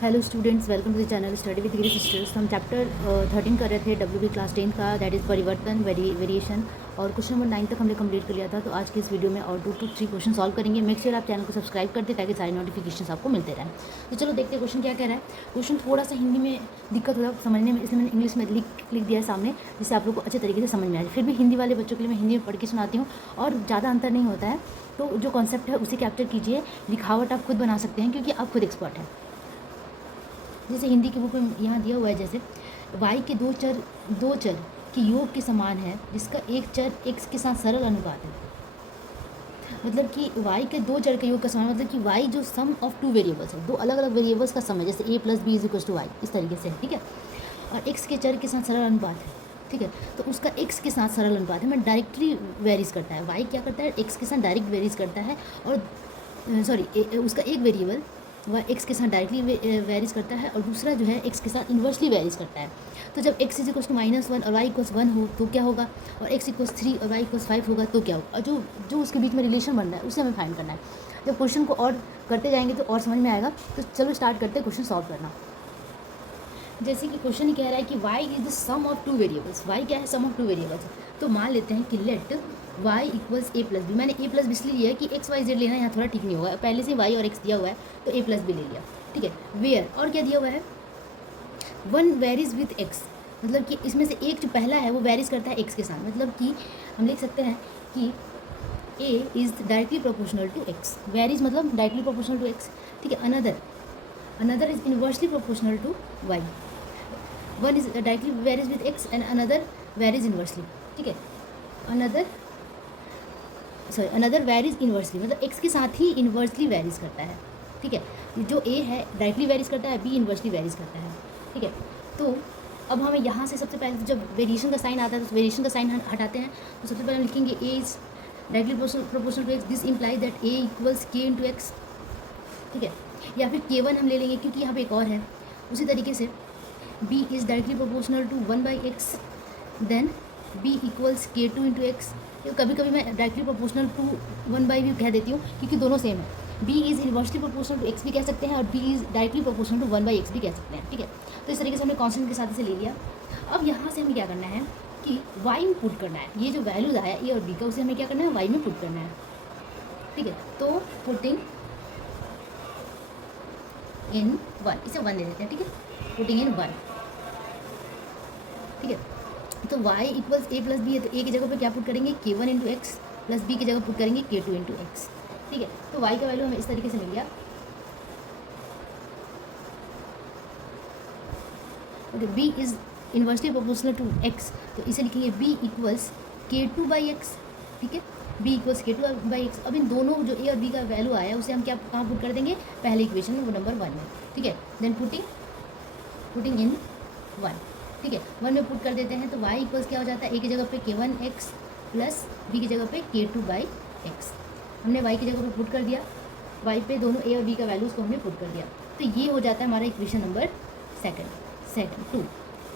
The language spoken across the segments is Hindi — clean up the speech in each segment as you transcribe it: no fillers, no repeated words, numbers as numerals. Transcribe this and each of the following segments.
Hello students, welcome to the channel study with Giri sisters. हम चैप्टर 13 कर रहे थे WB क्लास 10 का, दैट इज़ परिवर्तन वेरिएशन, और क्वेश्चन नंबर 9 तक हमने कंप्लीट कर लिया था। तो आज की इस वीडियो में और 2 to 3 क्वेश्चन सॉल्व करेंगे। मेक श्योर आप चैनल को सब्सक्राइब कर दें ताकि सारे नोटिफिकेशन आपको मिलते रहें। तो चलो देखते हैं क्वेश्चन क्या कह रहा है। क्वेश्चन थोड़ा सा हिंदी में दिक्कत होगा समझने में, इसलिए मैंने इंग्लिश में लिख दिया है सामने, जिससे आप लोग को अच्छे तरीके से समझ में आ जाए। फिर भी हिंदी वाले बच्चों के लिए मैं हिंदी में पढ़ के सुनाती हूँ और ज़्यादा अंतर नहीं होता है। तो जो कॉन्सेप्ट है उसे कैप्चर कीजिए, लिखावट आप खुद बना सकते हैं क्योंकि आप खुद एक्सपर्ट हैं। जैसे हिंदी की बुक में यहाँ दिया हुआ है, जैसे y के दो चर के योग के समान है जिसका एक चर x के साथ सरल अनुपात है। मतलब कि y के दो चर के योग का समान, मतलब कि y जो सम ऑफ टू वेरिएबल्स है, दो अलग अलग वेरिएबल्स का सम है, जैसे a + b = y, इस तरीके से है, ठीक है। और x के चर के साथ सरल अनुपात है, ठीक है। तो उसका x के साथ सरल अनुपात है, मैं डायरेक्टली वेरीज करता है। y क्या करता है, x के साथ डायरेक्ट वेरीज करता है, और उसका एक वेरिएबल वह x के साथ डायरेक्टली वेरीज करता है और दूसरा जो है x के साथ इन्वर्सली वेरीज करता है। तो जब x = -1 और y = 1 हो तो क्या होगा, और x = 3 और y = 5 होगा तो क्या होगा, और जो उसके बीच में रिलेशन बन रहा है उसे हमें फाइंड करना है। जब क्वेश्चन को और करते जाएंगे तो और समझ में आएगा। तो चलो स्टार्ट करते हैं क्वेश्चन सॉल्व करना। जैसे कि क्वेश्चन ही कह रहा है कि y is the sum of two variables. y क्या है, सम ऑफ टू वेरिएबल्स। तो मान लेते हैं कि लेट y = a + b। मैंने a + b इसलिए लिया है कि x y z लेना यहाँ थोड़ा ठीक नहीं होगा, पहले से y और x दिया हुआ है तो a + b ले लिया, ठीक है। वेयर और क्या दिया हुआ है, 1 वेरीज विथ x, मतलब कि इसमें से एक जो पहला है वो वेरीज करता है x के साथ। मतलब कि हम लिख सकते हैं कि a is directly proportional to x, varies मतलब डायरेक्टली प्रोपोर्शनल टू x, ठीक है। Another is inversely proportional to y। One is directly varies with x and another varies inversely, ठीक है। अनदर वेरीज इन्वर्सली, मतलब x के साथ ही इन्वर्सली वेरीज करता है, ठीक है। जो a है डायरेक्टली वेरीज करता है, b इन्वर्सली वेरीज करता है, ठीक है। तो अब हमें यहाँ से सबसे पहले जब वेरिएशन का साइन आता है तो वेरिएशन का साइन हटाते हैं। तो सबसे पहले हम लिखेंगे a is directly proportional to x, this implies that a = k × x, ठीक है। या फिर k1 हम ले लेंगे क्योंकि यहाँ पे एक और है। उसी तरीके से b is directly proportional to 1/x, then b = k2 × x। कभी कभी मैं डायरेक्टली प्रोपोर्शनल टू 1/v भी कह देती हूँ क्योंकि दोनों सेम है। b is inversely proportional to x भी कह सकते हैं और b is directly proportional to 1/x भी कह सकते हैं, ठीक है। तो इस तरीके से हमने कॉन्स्टेंट के साथ इसे ले लिया। अब यहाँ से हमें क्या करना है कि y में पुट करना है। ये जो वैल्यूज आया a और b का, उसे हमें क्या करना है, y में पुट करना है, ठीक है। तो पुटिंग इन 1, इसे 1 दे देते हैं, ठीक है। पुटिंग इन 1, ठीक है। तो y = a + b है, तो a की जगह पे क्या पुट करेंगे, k1 × x, प्लस b की जगह पुट करेंगे k2 × x, ठीक है। तो y का वैल्यू हमें इस तरीके से मिल गया। Okay, b is inversely proportional to x, तो इसे लिखेंगे b = k2/x, ठीक है। b = k2/x। अब इन दोनों जो a और b का वैल्यू आया उसे हम क्या कहाँ पुट कर देंगे, पहले इक्वेशन में, वो नंबर 1 में, ठीक है। देन पुटिंग इन 1, ठीक है, 1 में पुट कर देते हैं। तो y = क्या हो जाता है, a की जगह पे k1x प्लस b की जगह पे k2/x। हमने y की जगह पे पुट कर दिया, y पे दोनों a और b का वैल्यूज़ को हमने पुट कर दिया। तो ये हो जाता है हमारा इक्वेशन नंबर सेकंड 2,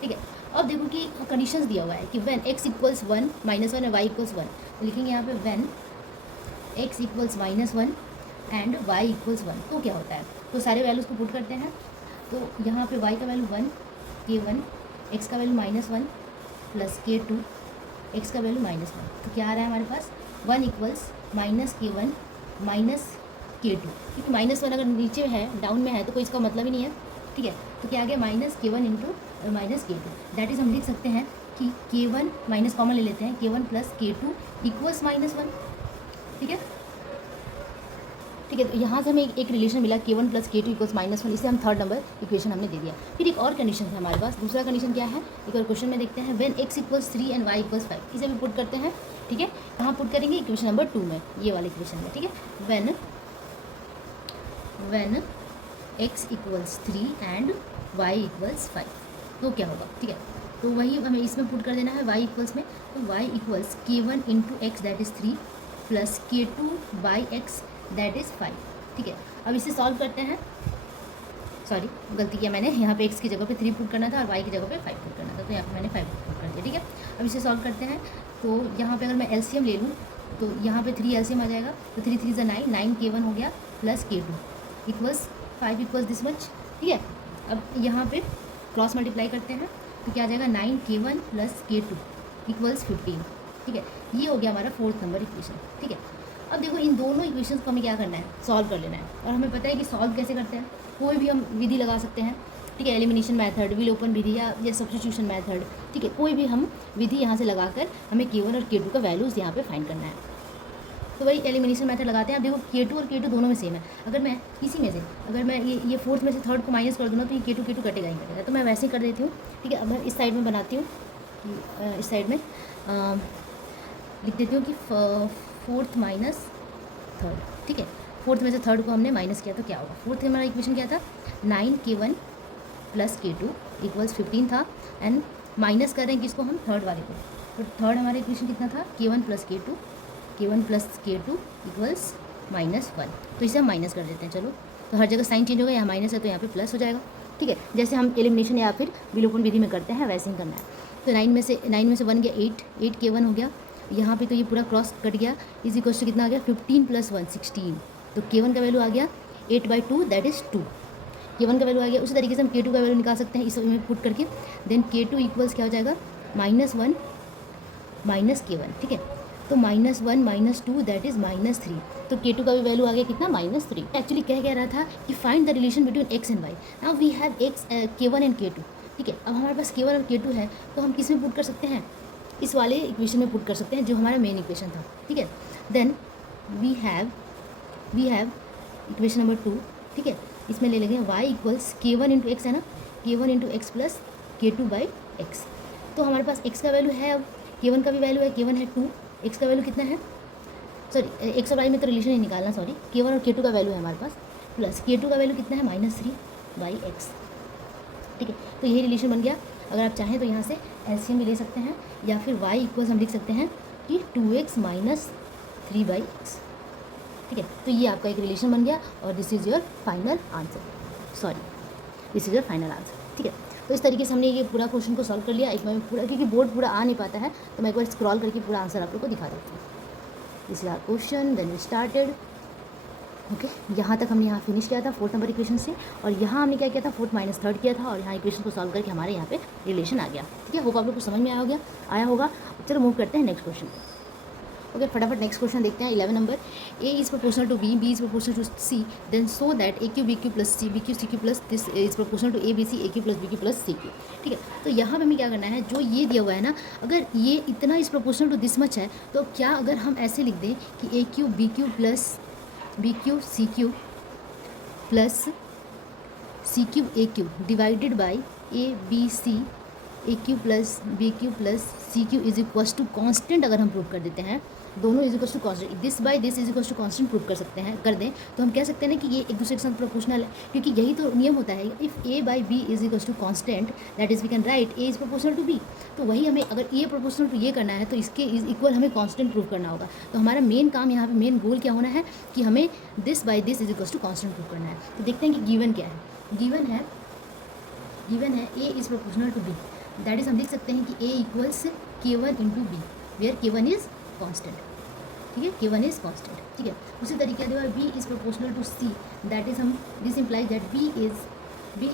ठीक है। अब देखो कि कंडीशंस दिया हुआ है कि व्हेन x = 1 -1 और y = 1, तो लिखेंगे यहाँ पे व्हेन x = -1 एंड y = 1, तो क्या होता है। तो सारे वैल्यूज़ को पुट करते हैं। तो यहाँ पे y का वैल्यू 1, k1, x का वैल्यू -1 प्लस k2, x का वैल्यू -1, तो क्या आ रहा है हमारे पास, 1 = -k1 -k2, क्योंकि -1 अगर नीचे है, डाउन में है, तो कोई इसका मतलब ही नहीं है, ठीक है। तो क्या आ गया, -k1 × -k2, दैट इज़ हम लिख सकते हैं कि k1 माइनस कॉमन ले लेते हैं, k1 + k2 = -1, ठीक है, ठीक है। तो यहाँ से हमें एक रिलेशन मिला, k1 + k2 = -1, इसे हम थर्ड नंबर इक्वेशन हमने दे दिया। फिर एक और कंडीशन है हमारे पास, दूसरा कंडीशन क्या है, एक और क्वेश्चन में देखते हैं। व्हेन x = 3 एंड y = 5, इसे भी पुट करते हैं, ठीक है। कहाँ पुट करेंगे, इक्वेशन नंबर 2 में, ये वाले इक्वेशन में, ठीक है। व्हेन x = 3 एंड y = 5, तो क्या होगा, ठीक है। तो वही हमें इसमें पुट कर देना है, y इक्वल्स में। तो y = k1 × x, that is 3, plus k2/x, that is 5, ठीक है। अब इसे सॉल्व करते हैं। सॉरी, गलती किया मैंने, यहाँ पे x की जगह पे 3 पुट करना था और y की जगह पे 5 पुट करना था, तो यहाँ पे मैंने 5 पुट कर दिया, ठीक है। अब इसे सॉल्व करते हैं। तो यहाँ पे अगर मैं LCM ले लूँ तो यहाँ पे 3 LCM आ जाएगा, तो 3 3 9, 9 k1 हो गया प्लस k2 = 5 = दिस मच, ठीक है। अब यहाँ पे क्रॉस मल्टीप्लाई करते हैं तो क्या आ जाएगा 9k1 + k2 = 15। ठीक है, ये हो गया हमारा 4th नंबर इक्वेशन। ठीक है, अब देखो इन दोनों इक्वेशंस को हमें क्या करना है, सॉल्व कर लेना है। और हमें पता है कि सॉल्व कैसे करते हैं, कोई भी हम विधि लगा सकते हैं। ठीक है, एलिमिनेशन मेथड, विलोपन विधि या सब्स्टिट्यूशन मेथड। ठीक है, कोई भी हम विधि यहाँ से लगाकर हमें k1 और k2 का वैल्यूज़ यहाँ पे फाइंड करना है। तो वही एलिमिनेशन मेथड लगाते हैं। अब देखो k2 और k2 दोनों में सेम है। अगर मैं किसी में से, अगर मैं ये 4th में से 3rd को माइनस कर दूँ ना, तो ये k2 कटेगा ही कटेगा। तो मैं वैसे ही कर देती हूँ। ठीक है, अब मैं इस साइड में बनाती हूँ, इस साइड में लिख देती हूँ कि 4th माइनस 3rd। ठीक है, 4th में से 3rd को हमने माइनस किया तो क्या होगा। 4th में हमारा इक्वेशन क्या था, 9k1 + k2 = 15 था। एंड माइनस कर रहे हैं किसको, हम 3rd वाले को। तो 3rd हमारा इक्वेशन कितना था, k1 + k2 = -1। तो इसे हम माइनस कर देते हैं। चलो, तो हर जगह साइन चेंज होगा, यहाँ माइनस है तो यहाँ पे प्लस हो जाएगा। ठीक है, जैसे हम एलिमिनेशन या फिर विलोपन विधि में करते हैं वैसे ही करना है। तो 9 में से 1 गया 8 k1 हो गया। यहाँ पे तो ये पूरा क्रॉस कट गया, = कितना आ गया, 15 + 1 16। तो k1 का वैल्यू आ गया 8/2 दैट इज़ 2। k1 का वैल्यू आ गया। उसी तरीके से हम k2 का वैल्यू निकाल सकते हैं इस में पुट करके। देन k2 = क्या हो जाएगा, -1 - k1। ठीक है, तो -1 - 2 दैट इज़ -3। तो k2 का भी वैल्यू आ गया कितना, -3। एक्चुअली कह रहा था कि find the relation between x and y। Now we have k1 and k2। ठीक है, अब हमारे पास k1 और k2 है तो हम किस में पुट कर सकते हैं, इस वाले इक्वेशन में पुट कर सकते हैं जो हमारा मेन इक्वेशन था। ठीक है, then we have equation number 2। ठीक है, इसमें ले लेंगे y = k1 × x है ना, k1 × x + k2/x। तो हमारे पास x का वैल्यू है, अब k1 का भी वैल्यू है, k1 है 2, x का वैल्यू कितना है, सॉरी x और y में तो रिलेशन ही निकालना, सॉरी k1 और k2 का वैल्यू है हमारे पास, प्लस k2 का वैल्यू कितना है, -3/x। ठीक है, तो यही रिलेशन बन गया। अगर आप चाहें तो यहाँ से एलसीएम भी ले सकते हैं, या फिर y = हम लिख सकते हैं कि 2x - 3/x। ठीक है, तो ये आपका एक रिलेशन बन गया और this is your final answer, this is your final answer. ठीक है, तो इस तरीके से हमने ये पूरा क्वेश्चन को सॉल्व कर लिया एक बार में पूरा, क्योंकि बोर्ड पूरा आ नहीं पाता है तो मैं एक बार स्क्रॉल करके पूरा आंसर आप लोग को दिखा देती हूँ। This is our question, then we started. Okay, यहाँ तक हमने यहाँ फिनिश किया था 4th नंबर इक्वेशन से, और यहाँ हमने क्या किया था, 4th - 3rd किया था, और यहाँ इक्वेशन को सॉल्व करके हमारे यहाँ पे रिलेशन आ गया। ठीक है, होप आप लोग को समझ में आया होगा। चलो मूव करते हैं नेक्स्ट क्वेश्चन पे। ओके, फटाफट नेक्स्ट क्वेश्चन देखते हैं। 11 number, a is proportional to b, b is proportional to c, then so that aq bq plus c, bq cq plus this is proportional to a bc, aq plus bq plus cq। ठीक है, तो यहाँ पे हमें क्या करना है, जो ये दिया हुआ है ना, अगर ये इतना is proportional to this much है, तो क्या अगर हम ऐसे लिख दें कि aq bq plus bq cq plus cq aq divided by a b c aq plus bq plus cq is equals to constant. अगर हम प्रूव कर देते हैं दोनों is equals to constant, this by this is equals to constant prove कर दें तो हम कह सकते हैं ना कि ये एक दूसरे के साथ प्रोपोर्शनल है, क्योंकि यही तो नियम होता है। If a by b is equals to constant that is we can write a is proportional to b। तो वही हमें, अगर a प्रोपोर्शनल टू ये करना है तो इसके इज इक्वल हमें कॉन्स्टेंट प्रूव करना होगा। तो हमारा मेन काम यहाँ पे, मेन गोल क्या होना है कि हमें this by this is equals to constant prove करना है। तो देखते हैं कि गिवन क्या है। गिवन है a is proportional to b, that is हम लिख सकते हैं कि a equals k1 × b, where k1 is constant. ठीक है, k1 इज कॉन्स्टेंट। ठीक है, उसी तरीके से b is proportional to c, that is हम this implies that b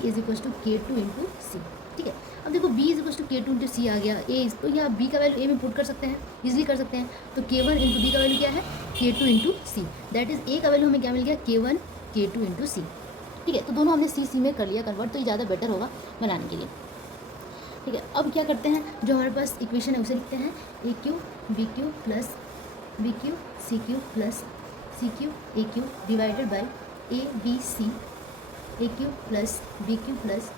is equals to k2 × c। ठीक है, अब देखो b is equals to k2 × c आ गया, a तो यहाँ b का वैल्यू a में पुट कर सकते हैं, इजीली कर सकते हैं। तो k1 × b का वैल्यू क्या है, k2 × c, that is a का वैल्यू हमें क्या मिल गया, k1 k2 × c। ठीक है, तो दोनों हमने c में कर लिया कन्वर्ट, तो ये ज़्यादा बेटर होगा बनाने के लिए। ठीक है, अब क्या करते हैं, जो हमारे पास इक्वेशन है उसे लिखते हैं aq bq plus bq cq plus cq aq divided by a b c aq plus bq plus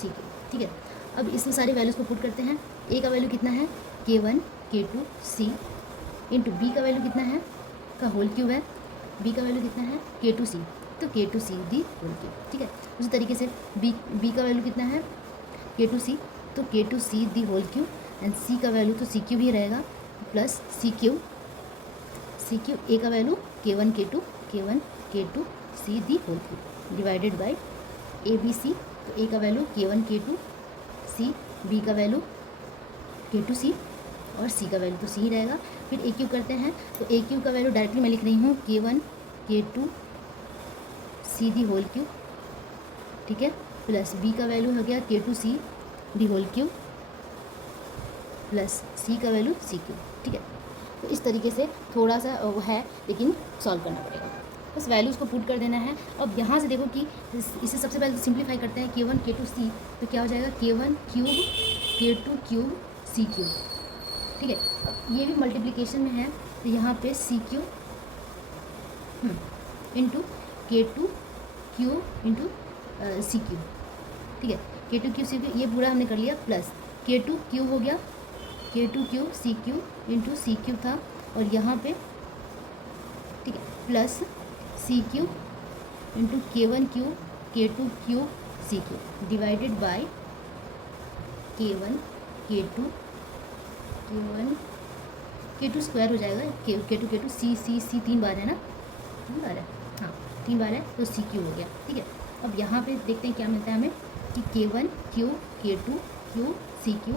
cq। ठीक है, अब इसमें सारे वैल्यूज़ को पुट करते हैं। a का वैल्यू कितना है, k1 k2 c, into b का वैल्यू कितना है, का होल क्यूब है, b का वैल्यू कितना है, k2 c, तो k2 c the whole cube. ठीक है, उसी तरीके से b का वैल्यू कितना है, k2 c, तो k2 c the whole cube, and c का वैल्यू तो c क्यूब ही रहेगा, प्लस c क्यूब a का value k1 k2 c the whole cube divided by a b c, तो a का value k1 k2 c, b का वैल्यू k2 c, और c का वैल्यू तो c ही रहेगा। फिर a क्यूब करते हैं, तो a क्यूब का वैल्यू डायरेक्टली मैं लिख रही हूँ k1 k2 c the whole cube. ठीक है, प्लस बी का वैल्यू हो गया K2C the whole cube plus C का वैल्यू CQ, ठीक है। तो इस तरीके से थोड़ा सा वो है, लेकिन सॉल्व करना पड़ेगा, बस वैल्यूज़ को पुट कर देना है। अब यहाँ से देखो कि इसे सबसे पहले तो सिंप्लीफाई करते हैं, K1 K2C, तो क्या हो जाएगा K1 cube K2 cube CQ, ठीक है। अब ये भी मल्टीप्लिकेशन में है, तो यहाँ पे CQ into K2 cube into CQ, ठीक है। K2 क्यूब CQ ये पूरा हमने कर लिया, प्लस K2 क्यूब हो गया, K2 cube CQ into CQ था, और यहाँ पे ठीक है plus CQ into K1 cube K2 cube CQ divided by K1 K2 K2 square हो जाएगा, K2 C 3 बार है ना, 3 बार है, हाँ 3 बार है, तो CQ हो गया, ठीक है। अब यहाँ पे देखते हैं क्या मिलता है हमें कि K1 cube K2 cube CQ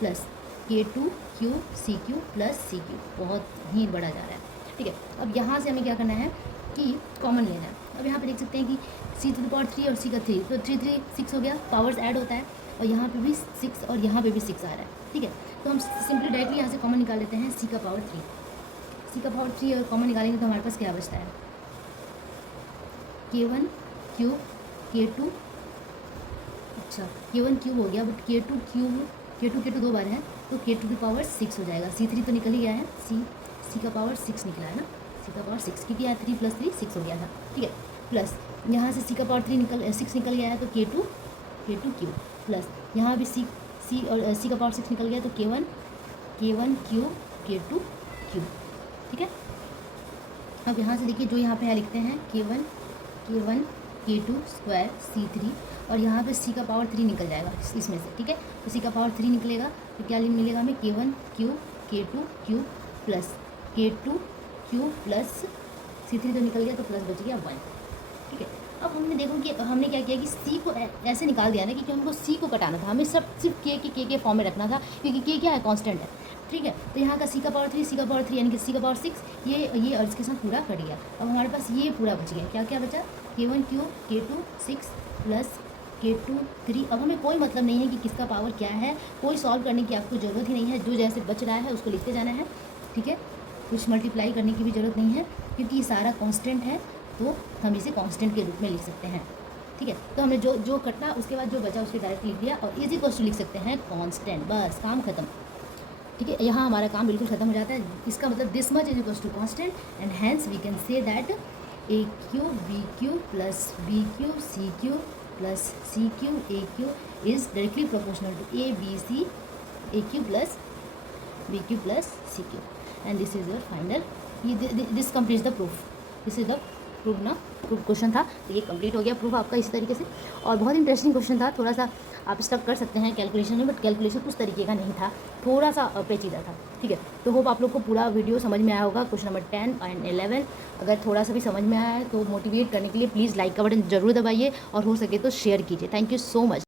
plus K2 cube CQ plus CQ, बहुत ही बड़ा जा रहा है, ठीक है। अब यहाँ से हमें क्या करना है कि कॉमन लेना है। अब यहाँ पे देख सकते हैं कि C⁻³ और C का 3, तो 3 3 6 हो गया, पावर्स ऐड होता है, और यहाँ पे भी 6 और यहाँ पे भी 6 आ रहा है, ठीक है। तो हम सिंपली डायरेक्टली यहाँ से कॉमन निकाल लेते हैं, C का पावर 3 और कॉमन निकालेंगे तो हमारे पास क्या बचता है K1 क्यूब K2, अच्छा K1 क्यूब हो गया, बट K2 क्यूब 2 बार है, तो K2 की पावर 6 हो जाएगा। C3 तो निकल ही गया है, C का पावर 6 निकला है ना, C का पावर 6, क्योंकि यहाँ 3 + 3 6 हो गया था, ठीक है। प्लस यहाँ से C का पावर 6 निकल गया है, तो K2 क्यूब, प्लस यहाँ भी C और C का पावर 6 निकल गया, तो K1 क्यूब K2 क्यूब, ठीक है। अब यहाँ से देखिए जो यहाँ पे है लिखते हैं K1 K2 स्क्वायर C3, और यहाँ पे C का पावर 3 निकल जाएगा इसमें से, ठीक है। तो C का पावर 3 निकलेगा, तो क्या मिलेगा हमें K1 cube K2 cube plus K2 cube plus C3 तो निकल गया, तो प्लस बच गया 1, ठीक है। अब हमने देखो कि हमने क्या किया कि C को ऐसे निकाल दिया ना, क्योंकि हमको C को कटाना था, हमें सिर्फ K फॉर्म में रखना था, क्योंकि K क्या है, कांस्टेंट है, ठीक है। तो यहाँ का C का पावर 3 यानी कि C का पावर 6, ये और इसके साथ पूरा कट गया। अब हमारे पास ये पूरा बच गया, क्या क्या बचा, K1 cube K2 6 plus K2 3। अब हमें कोई मतलब नहीं है कि किसका पावर क्या है, कोई सॉल्व करने की आपको ज़रूरत ही नहीं है, जो जैसे बच रहा है उसको लिखते जाना है, ठीक है। कुछ मल्टीप्लाई करने की भी ज़रूरत नहीं है, क्योंकि ये सारा कांस्टेंट है, तो हम इसे कांस्टेंट के रूप में लिख सकते हैं, ठीक है। तो हमने जो कटा उसके बाद जो बचा उसके डायरेक्ट लिख दिया, और इज इक्वल्स टू लिख सकते हैं कांस्टेंट, बस काम खत्म, ठीक है। यहाँ हमारा काम बिल्कुल खत्म हो जाता है। इसका मतलब this much is equals to constant, and hence we can say that AQ BQ plus BQ CQ plus CQ AQ is directly proportional to ABC AQ plus BQ plus CQ, and this is your final, this completes the proof, this is the proof ना, प्रूफ क्वेश्चन था, तो ये कंप्लीट हो गया प्रूफ आपका इसी तरीके से। और बहुत इंटरेस्टिंग क्वेश्चन था, थोड़ा सा आप स्टक कर सकते हैं कैलकुलेशन में, बट कैलकुलेशन उस तरीके का नहीं था, थोड़ा सा पेचीदा था, ठीक है। तो होप आप लोग को पूरा वीडियो समझ में आया होगा। क्वेश्चन नंबर 10 एंड 11 अगर थोड़ा सा भी समझ में आया है तो मोटिवेट करने के लिए प्लीज़ लाइक का बटन जरूर दबाइए, और हो सके तो शेयर कीजिए। Thank you so much.